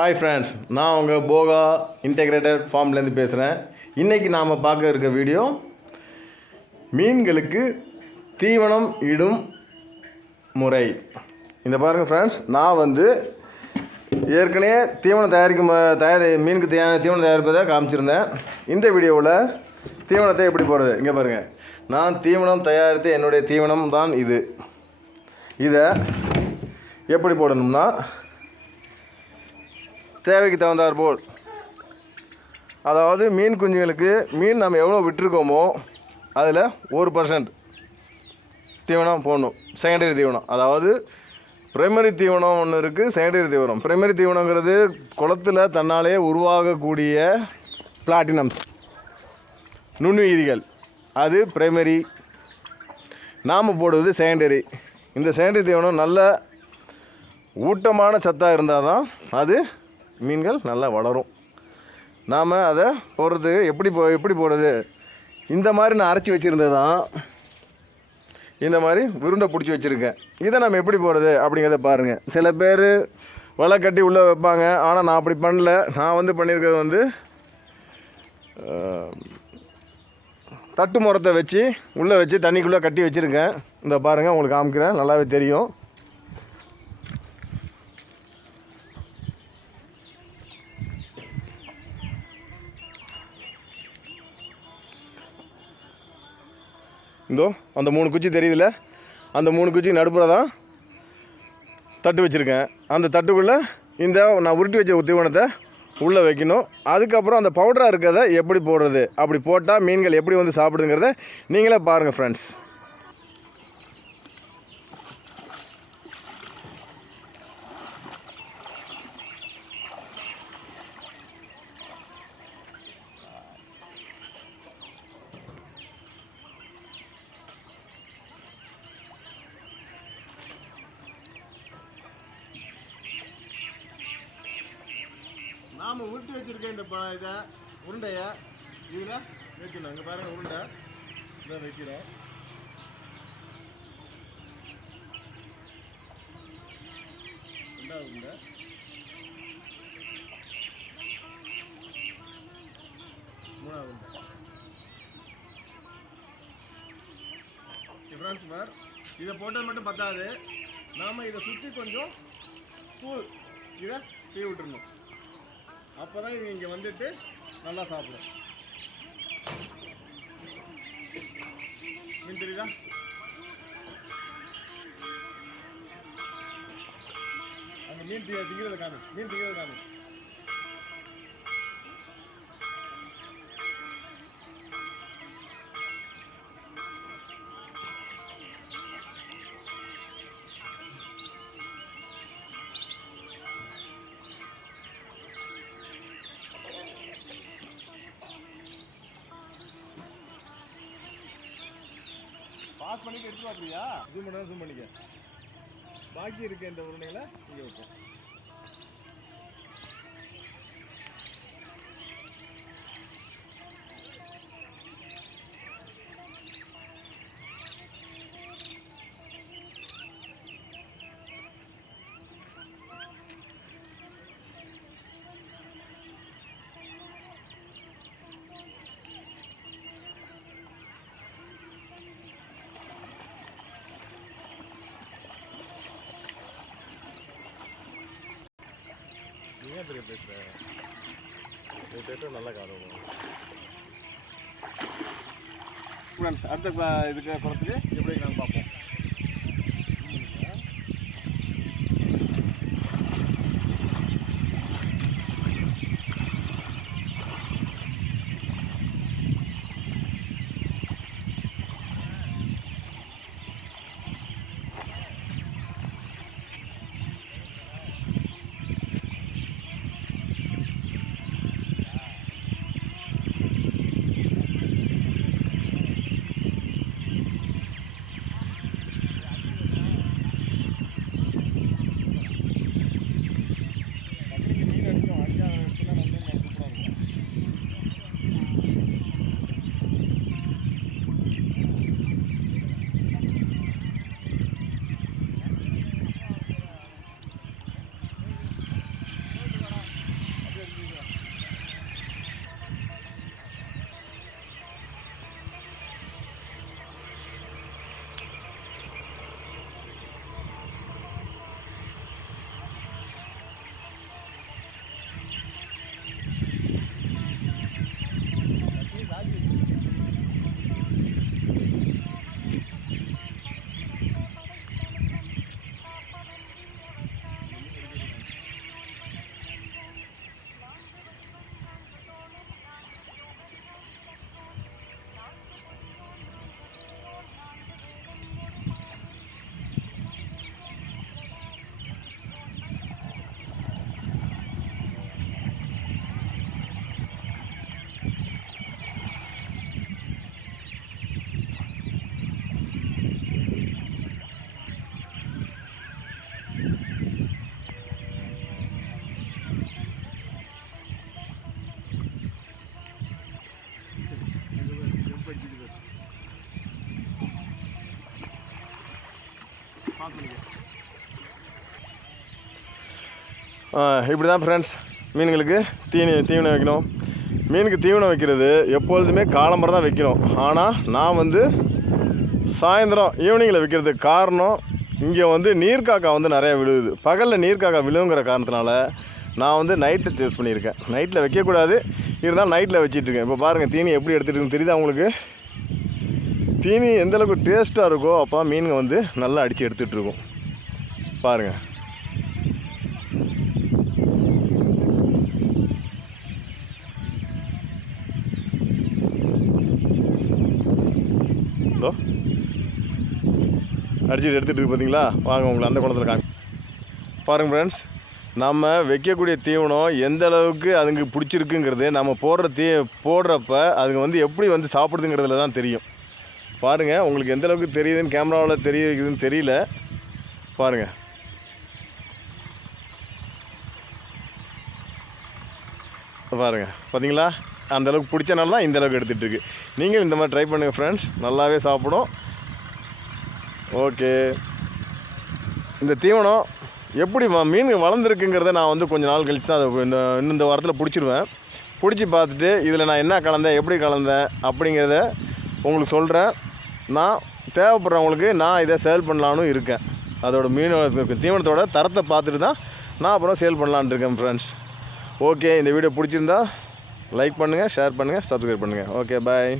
Hi friends நான் உங்கள் போகா இன்டெகிரேட்டட் ஃபார்ம்லேருந்து பேசுகிறேன் இன்றைக்கி நாம் பார்க்க இருக்க வீடியோ மீன்களுக்கு தீவனம் இடும் முறை. இந்த பாருங்கள் ஃப்ரெண்ட்ஸ் நான் வந்து ஏற்கனவே தீவனம் தயாரிக்கும் தயாரி மீனுக்கு தேவையான தீவனம் தயாரிப்பதை காமிச்சிருந்தேன். இந்த வீடியோவில் தீவனத்தை எப்படி போடுறது? இங்கே பாருங்கள் நான் தீவனம் தயாரித்த என்னுடைய தீவனம் தான் இது. இதை எப்படி போடணும்னா தேவைக்கு தகுந்தார் போல். அதாவது மீன் குஞ்சுங்களுக்கு மீன் நம்ம எவ்வளோ விட்டுருக்கோமோ அதில் ஒரு பர்சன்ட் தீவனம் போடணும். செகண்டரி தீவனம். அதாவது பிரைமரி தீவனம் ஒன்று இருக்குது செகண்டரி தீவனம். பிரைமரி தீவனங்கிறது குளத்துல தன்னாலே உருவாகக்கூடிய பிளாட்டினம்ஸ் நுண்ணுயிரிகள். அது பிரைமரி நாம் போடுவது செகண்டரி இந்த செகண்டரி தீவனம் நல்ல ஊட்டமான சத்தாக இருந்தால் தான் அது மீன்கள் நல்லா வளரும். நாம் அதை போடுறதுக்கு எப்படி போ எப்படி போடுறது? இந்த மாதிரி நான் அரைச்சி வச்சுருந்தது தான். இந்த மாதிரி உருண்டை பிடிச்சி வச்சுருக்கேன். இதை நம்ம எப்படி போடுறது அப்படிங்கிறத பாருங்கள் சில பேர் வலை கட்டி உள்ளே வைப்பாங்க. ஆனால் நான் அப்படி பண்ணல. நான் வந்து பண்ணியிருக்கிறது வந்து தட்டு முறத்தை வச்சு உள்ளே வச்சு தண்ணிக்குள்ளே கட்டி வச்சுருக்கேன். இந்த பாருங்கள் உங்களுக்கு காமிக்கிறேன். நல்லாவே தெரியும். இந்தோ அந்த மூணு குச்சி தெரியுதுல்ல அந்த மூணு குச்சி நடுப்புற தான் தட்டு வச்சுருக்கேன். அந்த தட்டுக்குள்ளே இந்த நான் உருட்டி வச்ச தீவனத்தை உள்ளே வைக்கணும். அதுக்கப்புறம் அந்த பவுடராக இருக்கிறத எப்படி போடுறது? அப்படி போட்டால் மீன்கள் எப்படி வந்து சாப்பிடுங்கிறத நீங்களே பாருங்கள் ஃப்ரெண்ட்ஸ் நாம் உருட்டி வச்சுருக்க இந்த ப இதை உருண்டையை இதில் வைக்கணும் இங்கே பாருங்கள் உருண்டை. இதை வைக்கிறோம் ரெண்டாவது உருண்டை. மூணாவது உருண்டை. ஃப்ரெண்ட்ஸ் பார். இதை போட்டது மட்டும் பத்தாது. நாம் இதை சுற்றி கொஞ்சம் தூள் இதை தீ விட்டுருணும் அப்போ தான் இவங்க இங்கே வந்துட்டு நல்லா சாப்பிடும். மீன் தெரியுதா? அந்த மீன் தீ திங்கிறத காமி மீன் திங்கிறத காணும் பாஸ் பண்ணிட்டு எடுத்து பார்க்குறியா ஜூம் பண்ணா ஜூம் பண்ணிக்க. பாக்கி இருக்க இந்த உருளைகளை இங்கே வைப்போம். நீ ஏன் பெரிய பேசுகிற நீ பேசுகிற நல்லா ஸ்டூடெண்ட்ஸ் அடுத்த இதுக்கு குளத்துக்கு எப்படி நான் பார்ப்போம். இப்படி தான் ஃப்ரெண்ட்ஸ் மீன்களுக்கு தீனி தீவனம் வைக்கணும். மீனுக்கு தீவனம் வைக்கிறது எப்பொழுதுமே காலம்பரம் தான் வைக்கணும். ஆனால் நான் வந்து சாயந்தரம் ஈவினிங்கில் வைக்கிறதுக்கு காரணம் இங்கே வந்து நீர்க்காக்கா வந்து நிறையா விழுகுது. பகலில் நீர்க்காக்கா விழுங்குற காரணத்தினால நான் வந்து நைட்டை சூஸ் பண்ணியிருக்கேன். நைட்டில் வைக்கக்கூடாது. இருந்தாலும் நைட்டில் வச்சிட்ருக்கேன் இப்போ பாருங்கள் தீனி எப்படி எடுத்துகிட்டு இருக்குன்னு தெரியுதா உங்களுக்கு? தீனி எந்தளவுக்கு டேஸ்ட்டாக இருக்கோ அப்போ மீனுங்க வந்து நல்லா அடித்து எடுத்துகிட்ருக்கும் பாருங்கள் இதோ. அடிச்சுட்டு எடுத்துகிட்டு இருக்கு பார்த்தீங்களா வாங்க உங்களை அந்த குளத்தில் காமி பாருங்கள் ஃப்ரெண்ட்ஸ் நம்ம வைக்கக்கூடிய தீவனம் எந்த அளவுக்கு அதுங்க பிடிச்சிருக்குங்கிறது நம்ம போடுற தீ போடுறப்ப அதுங்க வந்து எப்படி வந்து சாப்பிடுதுங்கிறதுல தான் தெரியும். பாருங்கள் உங்களுக்கு எந்த அளவுக்கு தெரியுதுன்னு கேமராவில் தெரியுதுன்னு தெரியல. பாருங்கள் பாருங்கள் பார்த்தீங்களா அந்தளவுக்கு பிடிச்சனால தான் இந்த அளவுக்கு எடுத்துகிட்டு இருக்கு. நீங்களும் இந்த மாதிரி ட்ரை பண்ணுங்கள் ஃப்ரெண்ட்ஸ் நல்லாவே சாப்பிடும். ஓகே இந்த தீவனம் எப்படி மீன் வளர்ந்துருக்குங்கிறத நான் வந்து கொஞ்சம் நாள் கழித்து தான் அதை இந்த இன்னும் இந்த வாரத்தில் பிடிச்சிருவேன். பிடிச்சி பார்த்துட்டு இதில் நான் என்ன கலந்தேன் எப்படி கலந்தேன் அப்படிங்கிறத உங்களுக்கு சொல்கிறேன் நான் தேவைப்படுறவங்களுக்கு நான் இதை சேல் பண்ணலான்னு இருக்கேன். அதோட மீன் தீவனத்தோட தரத்தை பார்த்துட்டு தான் நான் அப்புறம் சேல் பண்ணலான் இருக்கேன் ஃப்ரெண்ட்ஸ் ஓகே இந்த வீடியோ பிடிச்சிருந்தா லைக் பண்ணுங்கள் ஷேர் பண்ணுங்கள் சப்ஸ்கிரைப் பண்ணுங்கள் ஓகே பாய்